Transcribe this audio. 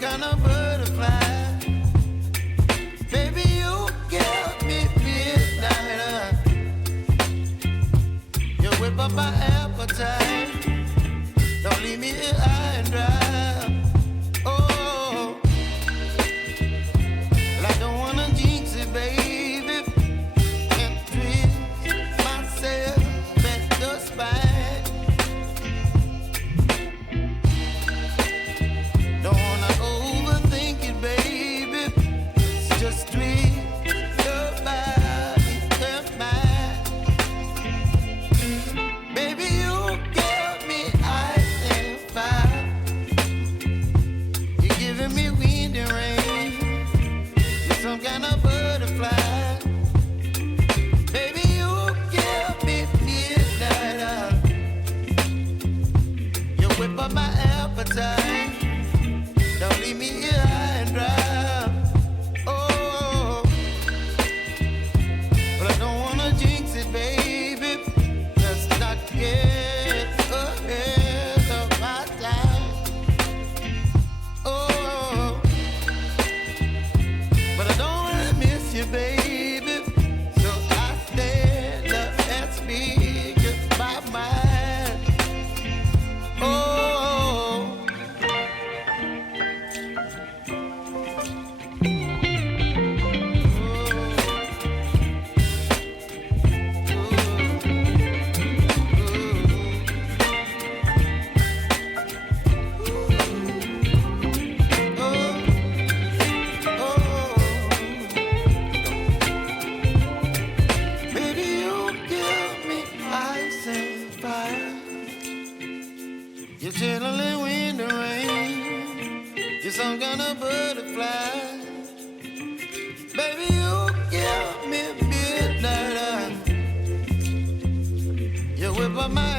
kind of butterfly. Baby, you give me midnight. You whip up my appetite. Don't leave me here high and dry. Oh, well, I don't wanna jinx it, baby, and twist myself at the spine. Don't wanna overthink it, baby. It's just twist your body and mine. Baby, you give me ice and fire. You're giving me wind and rain. You're some kind of butterfly. Baby, you give me midnight. You whip up my appetite. Don't leave me here high and dry. Oh, but I don't wanna jinx it, baby. Let's not get ahead of my time. Oh, but I don't wanna miss you, baby. So I stand up and speak my mind. Oh. Baby, you give me ice and fire. You're chilling wind and rain. You're some kind of butterfly. Baby, you give me midnight. You whip up my